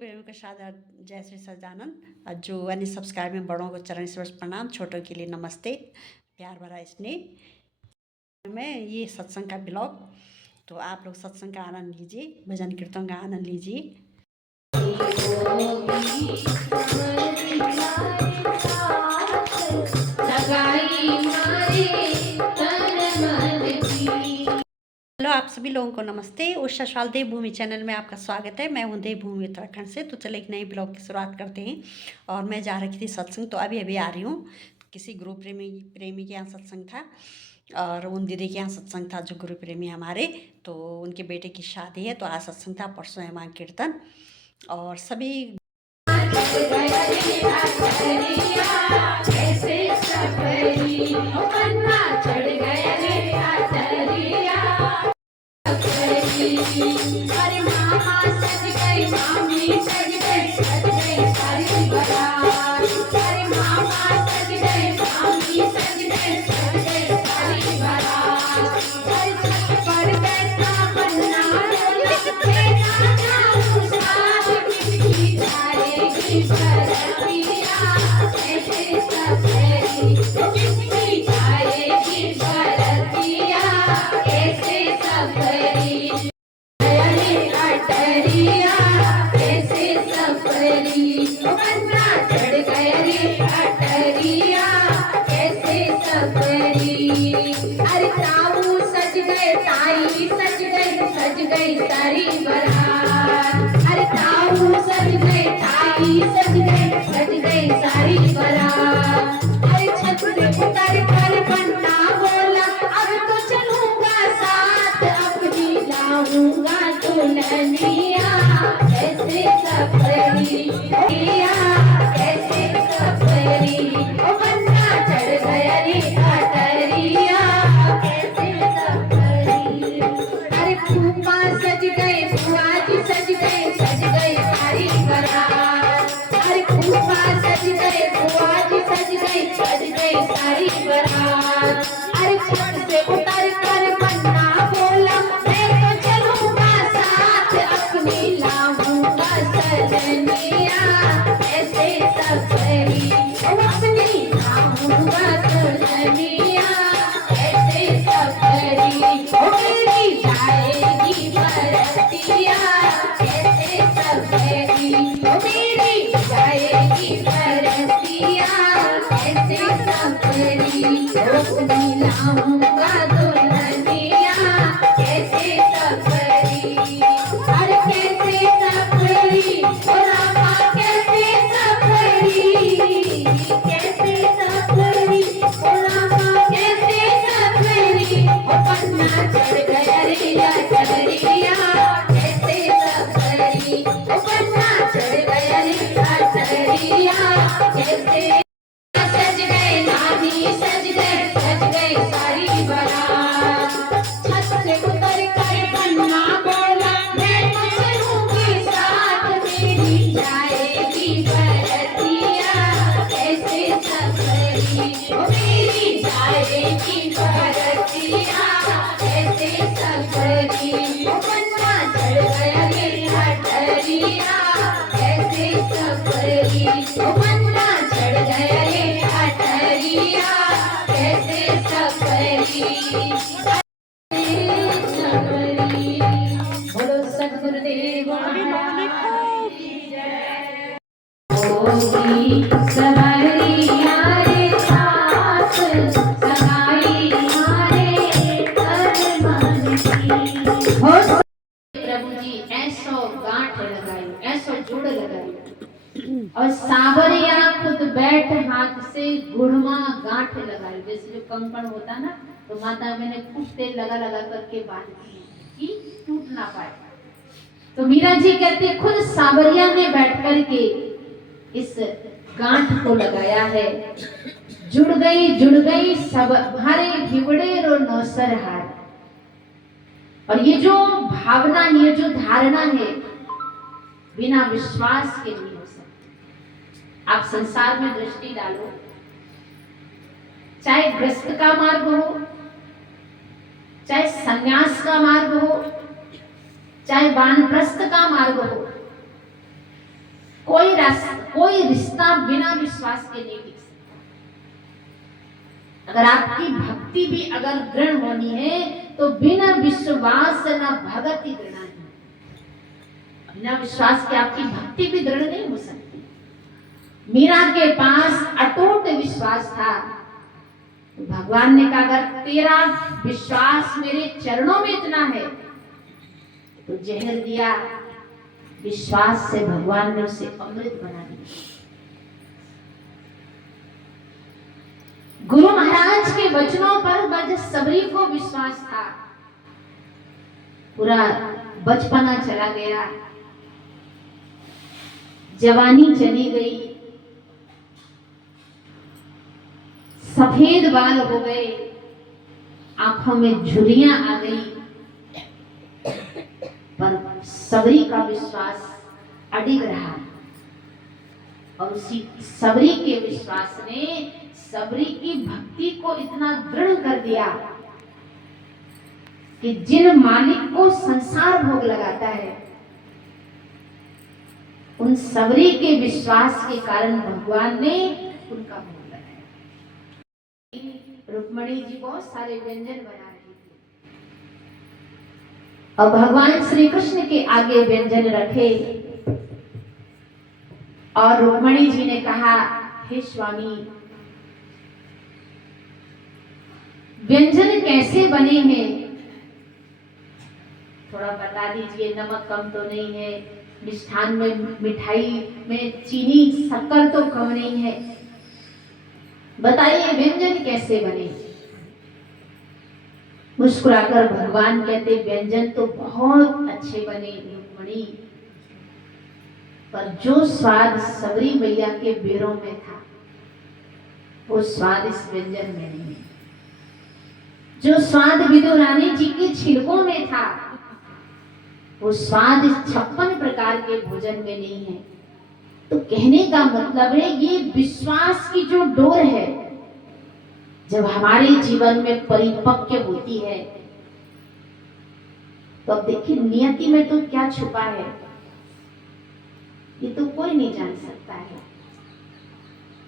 प्रेमियों के साथ जय श्री सच्चिदानंद। जो अन्य सब्सक्राइब में बड़ों को चरण स्पर्श प्रणाम, छोटों के लिए नमस्ते, प्यार भरा स्नेह। मैं ये सत्संग का ब्लॉग, तो आप लोग सत्संग का आनंद लीजिए, भजन कीर्तन का आनंद लीजिए। हेलो आप सभी लोगों को नमस्ते। उषा शाल देवभूमि चैनल में आपका स्वागत है। मैं हूँ देवभूमि उत्तराखंड से। तो चले एक नई ब्लॉग की शुरुआत करते हैं। और मैं जा रही थी सत्संग, तो अभी आ रही हूँ। किसी गुरु प्रेमी के यहाँ सत्संग था, और उन दीदी के यहाँ सत्संग था जो गुरु प्रेमी हमारे, तो उनके बेटे की शादी है, तो आज सत्संग था, परसों है माँ कीर्तन। और सभी अरे मामा सज गई, मामी सज गई, सज गई सारी बारात। अरे मामा सज गई, मामी सज गई, सज गई सारी बारात। अरे छत पर बैठा बन्ना किसकी जाएगी बरतिया, ऐसे सफेदी किसकी जाएगी बरतिया, ऐसे सफेदी अटरिया, कैसे सफरी बन्ना चढ़ गया रे अटरिया, कैसे सफरी। अरे ताऊ सज गए, ताई सज गई सारी बारात। अरे ताऊ सज गए, ताई सज गई सारी बारात। अरे छत से उतर कर बन्ना बोला, अब तो चलूंगा साथ, अपनी लाऊंगा दुल्हनिया, कैसे सफरी कैसे सफरी। ओ बन्ना चढ़ गया रे अटरिया, कैसे सफरी। अरे फूफा सज गए, बुआ जी सज गई सारी बारात। अरे फूफा सज गए, बुआ जी सज गई सारी बारात। अरे छत से उतर कर बन्ना बोला, मैं तो चलूंगा साथ, अपनी लाऊंगा सजनिया, ऐसे सफरी अपनी लाऊंगा दुल्हनिया, ऐसे सफरी। ओ मेरी जाएगी बरतिया, ऐसे सफरी। ओ मेरी जाएगी बरतिया, ऐसे सफरी। अपनी लाऊंगा दुल्हनिया, कैसे सफरी। अरे कैसे सफरी, ओ रामा कैसे सफरी, कैसे सफरी, ओ रामा कैसे सफरी। ओ बन्ना चढ़ गया रे अटरिया, कैसे सफरी। ओ बन्ना चढ़ गया रे अटरिया, कैसे सज गए, नानी सज गई सारी बारात। छत से उतर कर बन्ना बोला, मैं तो चलूंगी साथ, मेरी जाएगी बरतिया, कैसे सफरी। ओ मेरी जाएगी बरतिया, कैसे सफरी। ओ बन्ना चढ़ गया रे अटरिया, कैसे सफरी। ओ बन्ना चढ़ गया रे अटरिया, कैसे सफरी। बोलो सद्गुरुदेव महाराज की जय। होगी सवरिया रे साथ, सगाई हमारे तन मन की। हो प्रभु जी ऐसो गांठ लगाई, ऐसो जुड़ लगाई, और सांवरिया खुद बैठ हाथ से गुड़मा गांठ लगाई। जैसे जो कंकड़ होता ना, तो माता मैंने खूब तेल लगा करके बांधी कि टूट ना पाए। तो मीरा जी कहते खुद सांवरिया में बैठ करके इस गांठ को लगाया है। जुड़ गई सब हमारे भिवड़े रो नौसर हार। और ये जो भावना, ये जो धारणा है, बिना विश्वास के नहीं हो सकती। आप संसार में दृष्टि डालो, चाहे ग्रस्त का मार्ग हो, चाहे संन्यास का मार्ग हो, चाहे वानप्रस्थ का मार्ग हो, कोई रिश्ता बिना विश्वास के नहीं टिक सकता। अगर आपकी भक्ति भी अगर दृढ़ होनी है तो बिना विश्वास ना भगति दृढ़ है। बिना विश्वास के आपकी भक्ति भी दृढ़ नहीं हो सकती। मीरा के पास अटूट विश्वास था। तो भगवान ने कहा अगर तेरा विश्वास मेरे चरणों में इतना है तो जहर दिया, विश्वास से भगवान ने उसे अमृत बना दिया। गुरु महाराज के वचनों पर बज सबरी को विश्वास था। पूरा बचपना चला गया, जवानी चली गई, सफेद बाल हो गए, आंखों में झुर्रियां आ गई, पर सबरी का विश्वास अडिग रहा। और उसी सबरी के विश्वास ने सबरी की भक्ति को इतना दृढ़ कर दिया कि जिन मालिक को संसार भोग लगाता है, उन सबरी के विश्वास के कारण भगवान ने उनका भोग लगाया। रुक्मणी जी बहुत सारे व्यंजन बना रही थी और भगवान श्री कृष्ण के आगे व्यंजन रखे और रुक्मणी जी ने कहा, हे स्वामी, व्यंजन कैसे बने हैं, थोड़ा बता दीजिए। नमक कम तो नहीं है, मिष्ठान में, मिठाई में चीनी शक्कर तो कम नहीं है, बताइए व्यंजन कैसे बने। मुस्कुराकर भगवान कहते, व्यंजन तो बहुत अच्छे बने रुक्मणी, पर जो स्वाद सबरी मैया के बेरों में था वो स्वाद इस व्यंजन में नहीं है। जो स्वाद विदुरानी जी के छिलकों में था वो स्वाद इस 56 प्रकार के भोजन में नहीं है। तो कहने का मतलब है ये विश्वास की जो डोर है जब हमारे जीवन में परिपक्व होती है तो अब देखिए नियति में तो क्या छुपा है ये तो कोई नहीं जान सकता है।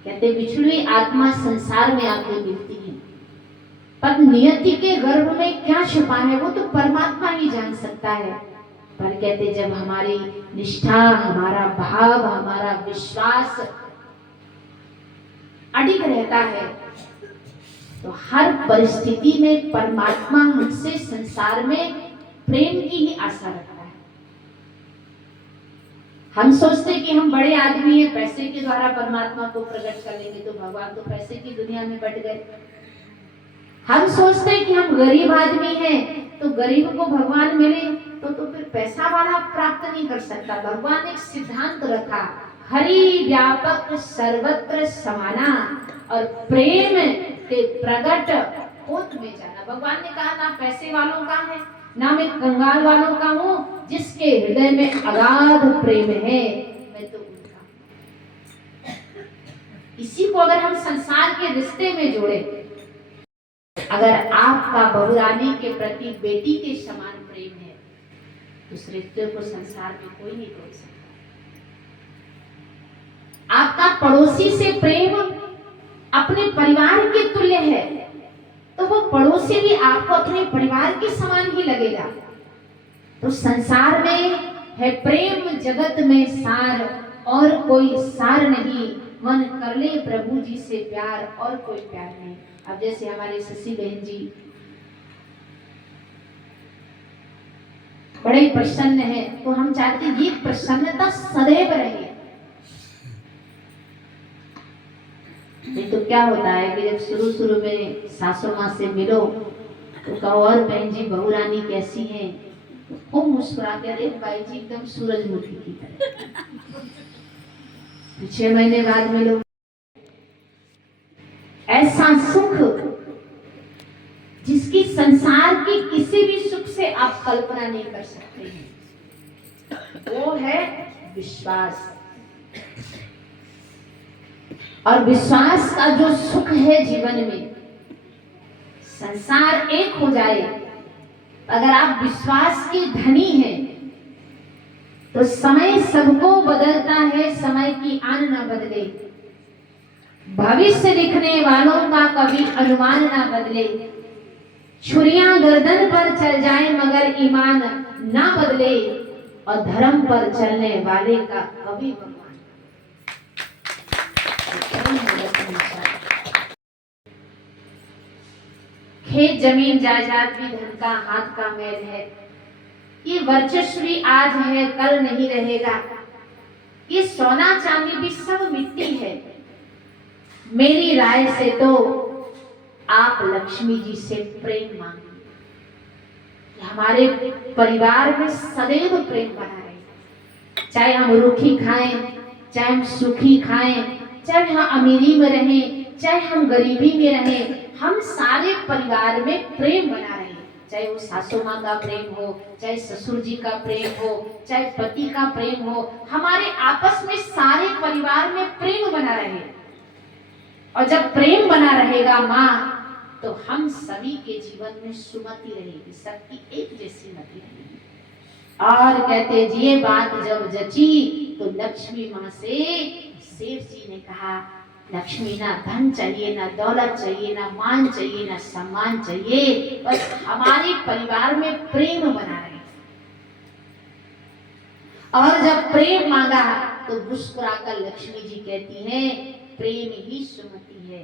कहते बिछड़ी आत्मा संसार में आके मिलती है, पर नियति के गर्भ में क्या छुपा है वो तो परमात्मा ही जान सकता है। पर कहते जब हमारी निष्ठा, हमारा भाव, हमारा विश्वास अडिग रहता है तो हर परिस्थिति में परमात्मा हमसे संसार में प्रेम की ही आशा रखता है। हम सोचते कि हम बड़े आदमी हैं, पैसे के द्वारा परमात्मा को प्रकट कर लेंगे, तो भगवान तो पैसे की दुनिया में बट गए। हम सोचते हैं कि हम गरीब आदमी हैं तो गरीब को भगवान मिले तो फिर पैसा वाला प्राप्त नहीं कर सकता। भगवान ने एक सिद्धांत रखा, हरि व्यापक सर्वत्र समाना और प्रेम के प्रगट होत में जाना। भगवान ने कहा ना पैसे वालों का है ना मैं कंगाल वालों का हूँ, जिसके हृदय में अगाध प्रेम है मैं तो उनका। इसी को अगर हम संसार के रिश्ते में जोड़े, अगर आपका बहुरानी के प्रति बेटी के समान प्रेम है उस रिश्ते को संसार में कोई नहीं तोड़ सकता। आपका पड़ोसी से प्रेम अपने परिवार के तुल्य है तो वो पड़ोसी भी आपको अपने परिवार के समान ही लगेगा। तो संसार में है प्रेम जगत में सार, और कोई सार नहीं, मन कर ले प्रभु जी से प्यार, और कोई प्यार नहीं। अब जैसे हमारे शशि बहन जी बड़े प्रसन्न है तो हम चाहते ये प्रसन्नता सदैव रहे। नहीं तो क्या होता है कि जब शुरू में सासू माँ से मिलो तो कहो और बहन जी बहुरानी कैसी हैं, खूब मुस्कुरा के, अरे भाई जी एकदम सूरजमुखी की तरह। 6 महीने बाद मिलो, ऐसा सुख जिसकी संसार की किसी भी सुख से आप कल्पना नहीं कर सकते हैं, वो है विश्वास। और विश्वास का जो सुख है जीवन में, संसार एक हो जाए, अगर आप विश्वास के धनी हैं तो समय सबको बदलता है, समय की आन न बदल भविष्य लिखने वालों का कभी अनुमान ना बदले, छुरियां गर्दन पर चल जाए मगर ईमान ना बदले, और धर्म पर चलने वाले का कभी भगवान। खेत जमीन जायदाद भी धन का हाथ का मैल है, ये वर्चस्वी आज है कल नहीं रहेगा, ये सोना चांदी भी सब मिट्टी है। मेरी राय से तो आप लक्ष्मी जी से प्रेम मांगिए, हमारे परिवार में सदैव प्रेम बना रहे, चाहे हम रूखी खाएं, चाहे हम सूखी खाएं, चाहे हम अमीरी में रहें, चाहे हम गरीबी में रहें, हम सारे परिवार में प्रेम बना रहे, चाहे वो सासू माँ का प्रेम हो, चाहे ससुर जी का प्रेम हो, चाहे पति का प्रेम हो, हमारे आपस में सारे परिवार में प्रेम बना रहे। और जब प्रेम बना रहेगा माँ, तो हम सभी के जीवन में सुमति रहेगी, सबकी एक जैसी मति रहेगी। और कहते जी ये बात जब जची तो लक्ष्मी माँ से शेर जी ने कहा, लक्ष्मी ना धन चाहिए, ना दौलत चाहिए, ना मान चाहिए, ना सम्मान चाहिए, बस हमारे परिवार में प्रेम बना रहे। और जब प्रेम मांगा तो मुस्कुराकर लक्ष्मी जी कहती हैं, प्रेम ही सुमति है,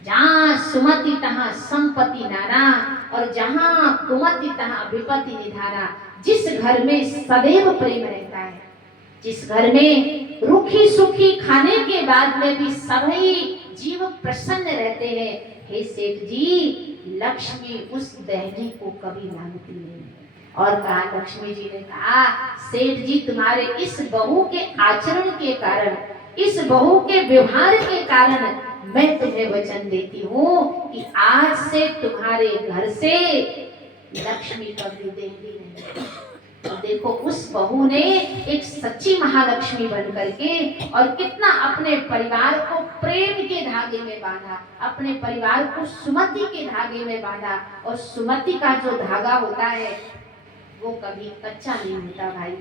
जहाँ सुमति तहाँ संपत्ति नाना, और जहाँ कुमति तहाँ विपत्ति निधाना। जिस घर में सदैव प्रेम रहता है, जिस घर में रूखी सूखी खाने के बाद में भी सभी जीव प्रसन्न रहते हैं, हे सेठ जी लक्ष्मी उस बहनी को कभी मांगती नहीं। और कहा, लक्ष्मी जी ने कहा, सेठ जी तुम्हारे इस बहू के आचरण के कारण, इस बहू के व्यवहार के कारण मैं तुम्हें वचन देती हूँ कि आज से तुम्हारे घर से लक्ष्मी कभी देगी नहीं। तो देखो उस बहू ने एक सच्ची महालक्ष्मी बन करके और कितना अपने परिवार को प्रेम के धागे में बांधा, अपने परिवार को सुमति के धागे में बांधा। और सुमति का जो धागा होता है वो कभी कच्चा नहीं होता भाई,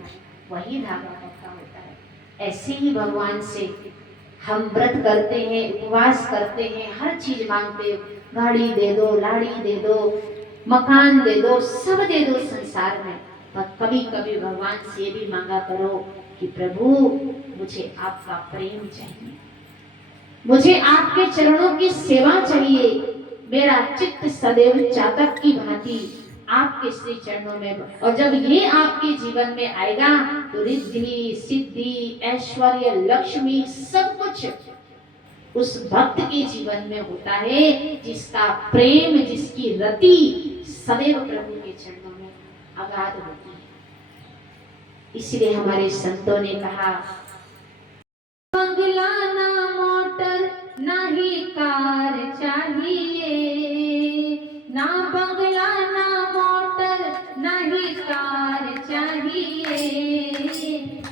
वही धागा पक्का होता है। ऐसे ही भगवान से हम व्रत करते हैं, उपवास करते हैं, हर चीज मांगते, गाड़ी दे दो, लाड़ी दे दो, मकान दे दो, सब दे दो संसार में, पर कभी कभी भगवान से भी मांगा करो कि प्रभु मुझे आपका प्रेम चाहिए, मुझे आपके चरणों की सेवा चाहिए, मेरा चित्त सदैव चातक की भांति आपके श्री चरणों में। और जब ये आपके जीवन में आएगा तो रिद्धि सिद्धि ऐश्वर्य लक्ष्मी सब कुछ उस भक्त के जीवन में होता है, जिसका प्रेम, जिसकी रति सदैव प्रभु के चरणों में अगाध होती है। इसलिए हमारे संतों ने कहा, बंगला ना मोटर ना ही कार चाहिए, ना बंगला ना मोटर ना ही कार चाहिए,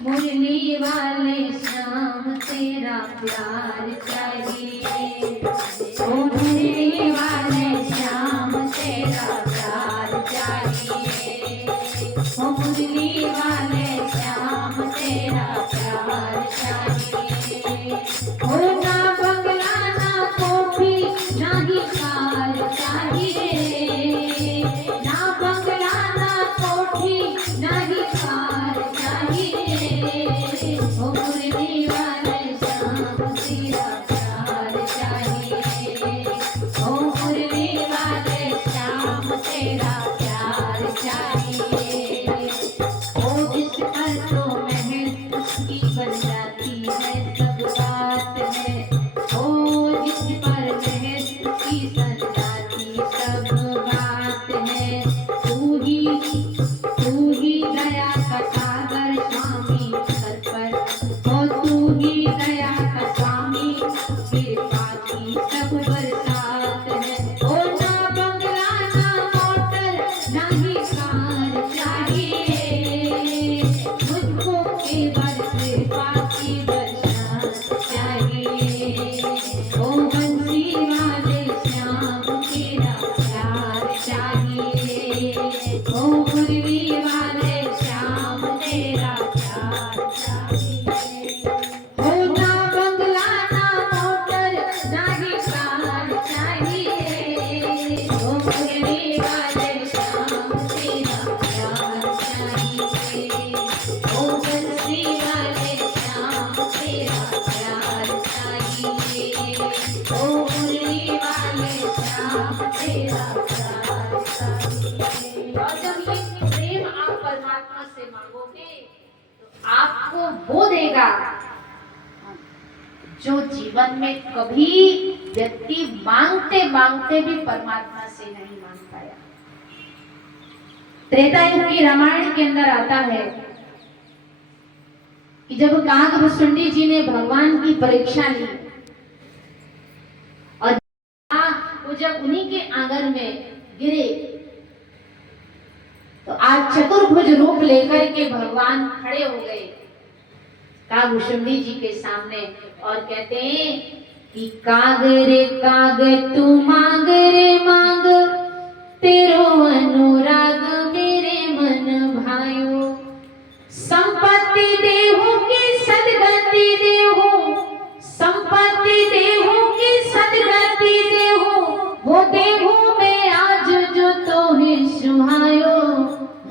मुरली वाले श्याम तेरा प्यार चाहिए, मुरली वाले श्याम तेरा प्यार चाहिए, मुरली वाले श्याम तेरा प्यार चाहिए। हो ना बंगला ना कोठी ना ही कार चाहिए, ना बंगला ना कोठी ना ही कार चाहिए, हो मुरली वाले श्याम तेरा प्यार चाहिए, हो मुरली वाले श्याम तेरा प्यार चाहिए। ओ जिस पर तो महल उसकी बन जाती देगा जो जीवन में कभी व्यक्ति मांगते मांगते भी परमात्मा से नहीं मांग पाया। त्रेता युग की रामायण के अंदर आता है कि जब काकभुसुंडी जी ने भगवान की परीक्षा ली और वो जब उन्हीं के आंगन में गिरे तो आज चतुर्भुज रूप लेकर के भगवान खड़े हो गए काकभुसुंडी जी के सामने और कहते हैं कि काग रे काग तू मांग रे मांग तेरो अनुराग मेरे मन भायो संपत्ति देहु की सदगति देहु संपत्ति देहु की सदगति देहु वो देहु में आज जो तोहे सुहायो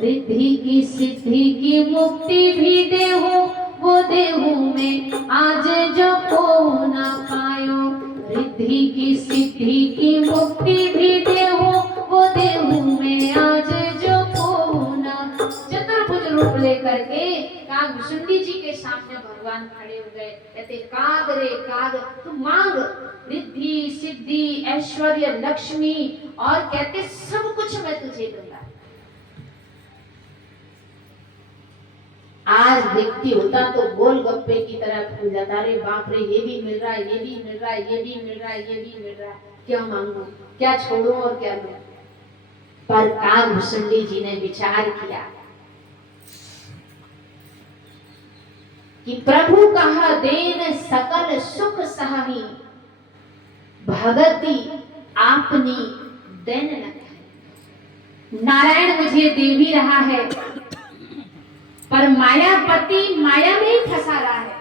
रिद्धि की सिद्धि की मुक्ति भी देहु वो देहु में आज जो को ना पायो रिद्धि की सिद्धि की मुक्ति भी देहु वो देहु में आज जो को ना। चतुर्भुज रूप लेकर के काकभुसुंडी जी के सामने भगवान खड़े हो गए। कहते काग रे काग तू मांग रिद्धि सिद्धि ऐश्वर्य लक्ष्मी और कहते सब कुछ मैं तुझे दूंगा। आज व्यक्ति होता तो गोलगप्पे की तरह फूल जाता, अरे बाप रे ये भी मिल रहा है ये भी मिल रहा है ये भी मिल रहा है ये भी मिल रहा है, क्या मांगू क्या छोड़ू और क्या लूं। पर काकभुसुंडी जी ने विचार किया कि प्रभु कहा देन सकल सुख सहाही भगति आपनी देन न। नारायण मुझे दे भी रहा है पर मायापति माया में ही फंसा रहा है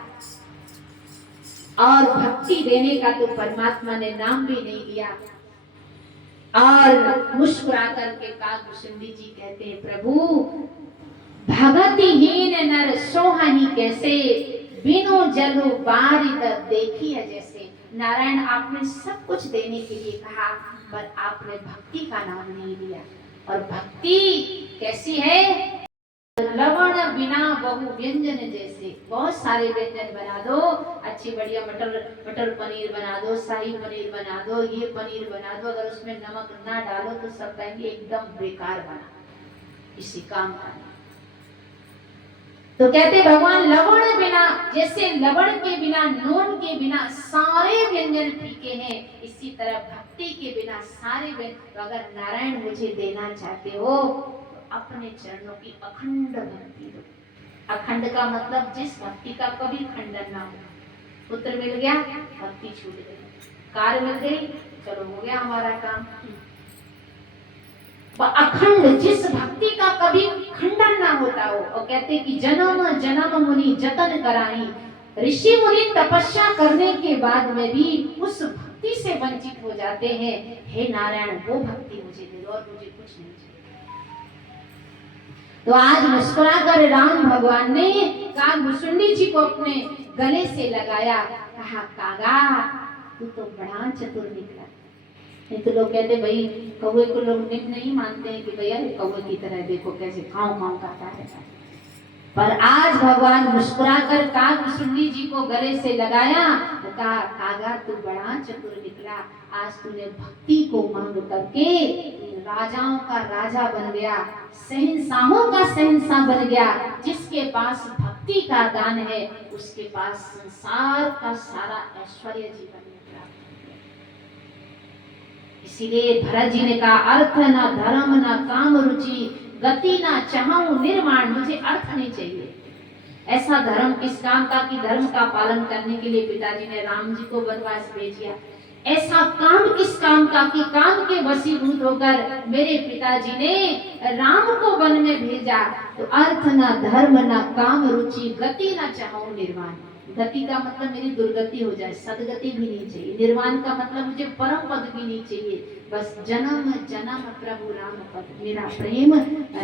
और भक्ति देने का तो परमात्मा ने नाम भी नहीं दिया। और मुस्कुरा करके काकभुसुंडी जी कहते हैं प्रभु भगतिहीन नर सोहाही कैसे बिनु जलु बारिद देखी है जैसे। नारायण आपने सब कुछ देने के लिए कहा पर आपने भक्ति का नाम नहीं लिया। और भक्ति कैसी है? लवण बिना बहु व्यंजन जैसे। बहुत सारे व्यंजन बना दो, अच्छी बढ़िया मटर पनीर बना दो, शाही पनीर बना दो, ये पनीर बना दो, अगर उसमें नमक ना डालो तो सब कहेंगे एकदम बेकार बना, किसी काम का नहीं। तो कहते भगवान लवण बिना, जैसे लवण के बिना नून के बिना सारे व्यंजन फीके हैं, इसी तरह भक्ति के बिना सारे व्यंजन। अगर नारायण मुझे देना चाहते हो अपने चरणों की अखंड भक्ति दो। अखंड का मतलब जिस भक्ति का कभी खंडन ना हो। पुत्र मिल गया, भक्ति छूट गई, कार मिल गई, चलो हो गया हमारा काम। अखंड जिस भक्ति का कभी खंडन ना होता हो। और कहते कि जन्म जन्म मुनि जतन कराई, ऋषि मुनि तपस्या करने के बाद में भी उस भक्ति से वंचित हो जाते हैं। हे नारायण वो भक्ति मुझे दे दो और मुझे कुछ नहीं चाहिए। तो आज मुस्कुराकर राम भगवान ने काकभुसुंडी जी को अपने गले से लगाया, कहा कागा तू तो बड़ा चतुर निकला। नहीं तो लोग कहते भाई कौवे को लोग नित नहीं मानते हैं कि भैया कौवे की तरह देखो कैसे खाओ खाओ करता है। पर आज भगवान मुस्कुराकर काकभुसुंडी जी को गले से लगाया, तो कहा कागा तू बड़ा चतुर निकला। आज तूने भक्ति को मांग करके राजाओं का राजा बन गया, शहंशाहों का शहंशाह बन गया। जिसके पास भक्ति का दान है उसके पास संसार का सारा ऐश्वर्य जीवन में प्राप्त हो गया। इसीलिए भरत जी ने कहा अर्थ ना धर्म ना काम रुचि गति ना चाहूं निर्माण। मुझे अर्थ नहीं चाहिए। ऐसा धर्म किस काम का कि धर्म का पालन करने के लिए पिताजी ने राम जी को वनवास भेज दिया। ऐसा काम किस काम का कि काम के वशीभूत होकर मेरे पिताजी ने राम को वन में भेजा। तो अर्थ ना धर्म ना काम रुचि गति ना चाहूं निर्वाण। गति का मतलब मेरी दुर्गति हो जाए, सदगति भी नहीं चाहिए। निर्वाण का मतलब मुझे परम पद भी नहीं चाहिए। बस जन्म जन्म प्रभु राम पद, मेरा प्रेम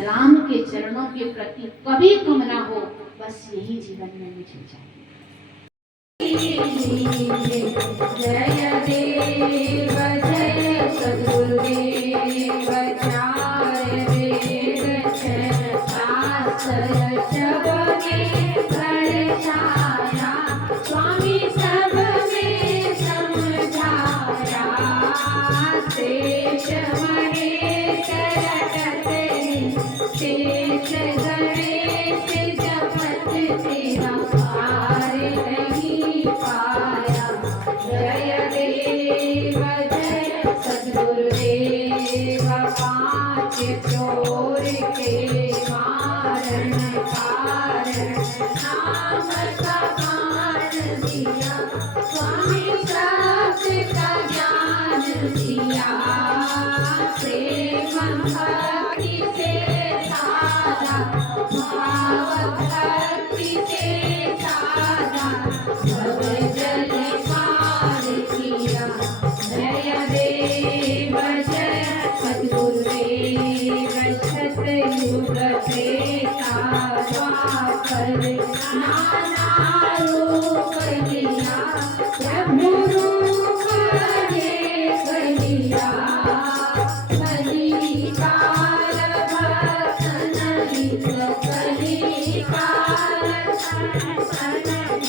राम के चरणों के प्रति कभी कम ना हो, बस यही जीवन में मुझे चाहिए। जय देव जय सद्गुरुदेव चार वेद छह शास्त्र शबने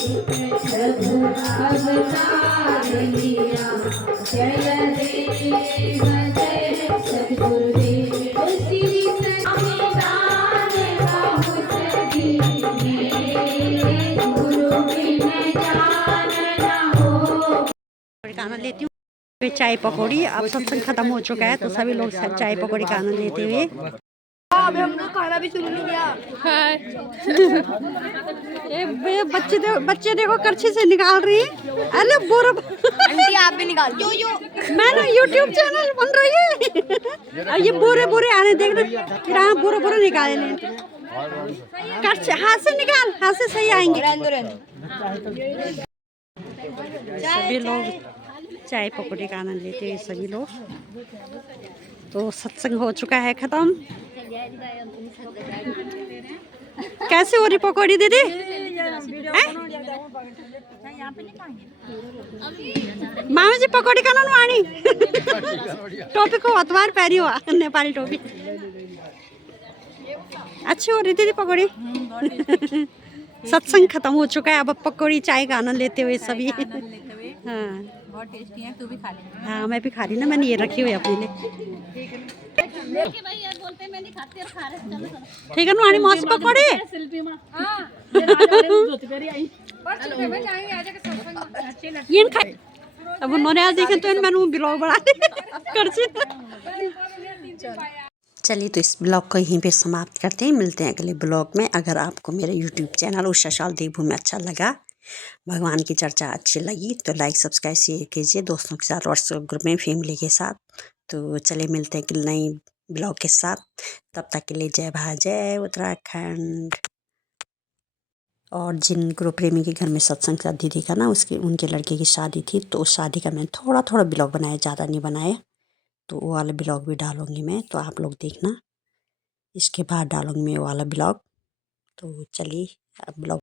प्रभु अवतार लिया। जय देव जय सद्गुरुदेव श्री सच्चिदानंद बहुत दीने गुरु बिन जान न हो। का आनंद लेती हूँ। चाय पकौड़ी, अब सत्संग खत्म हो चुका है तो सभी लोग चाय पकौड़ी का आनंद लेते हुए। अभी हमने खाना भी शुरू नहीं किया। बच्चे देखो करछी से निकाल रही है। अरे बोरा आंटी आप भी निकाल दो। मैं ना यूट्यूब चैनल बन रही है। ये बोरे बोरे आने देखना फिर हाँ बोरे बोरे निकाले करछी हाथ से निकाल, हाथ से सही आएंगे। सभी लोग चाय पकौड़े का आनंद लेते हैं सभी लोग। तो सत्संग हो चुका है खत्म। कैसे हो रही पकौड़ी दीदी? मामा जी पकौड़ी का वाणी टोपी को अतवार पहरी हुआ नेपाली टोपी। अच्छी हो रही दीदी पकौड़ी। सत्संग खत्म हो चुका है, अब पकौड़ी चाय का आनंद लेते हुए सभी। हाँ बहुत टेस्टी है, तू भी खा ले। हाँ मैं भी खा रही ना, मैंने ये रखी हुई अपने लिए। ठीक है नुआनी मौसी पकौड़ी। ये खा अब उन्होंने आज देखे तो मैंने ब्लॉग बना कर। चलिए तो इस ब्लॉग को यहीं पे समाप्त करते हैं। मिलते हैं अगले ब्लॉग में। अगर आपको मेरा यूट्यूब चैनल उषा शाल देवभूमि अच्छा लगा, भगवान की चर्चा अच्छी लगी तो लाइक सब्सक्राइब शेयर कीजिए दोस्तों के साथ, व्हाट्सएप ग्रुप में, फैमिली के साथ। तो चलिए मिलते हैं कि नई ब्लॉग के साथ। तब तक के लिए जय भारत जय उत्तराखंड। और जिन गुरु प्रेमी के घर में सत्संग का दीदी का ना उनके लड़के की शादी थी, तो उस शादी का मैंने थोड़ा थोड़ा ब्लॉग बनाया, ज़्यादा नहीं बनाया। तो वो वाला ब्लॉग भी डालूंगी मैं, तो आप लोग देखना। इसके बाद डालूंगी मैं वो वाला ब्लॉग। तो चलिए अब ब्लॉग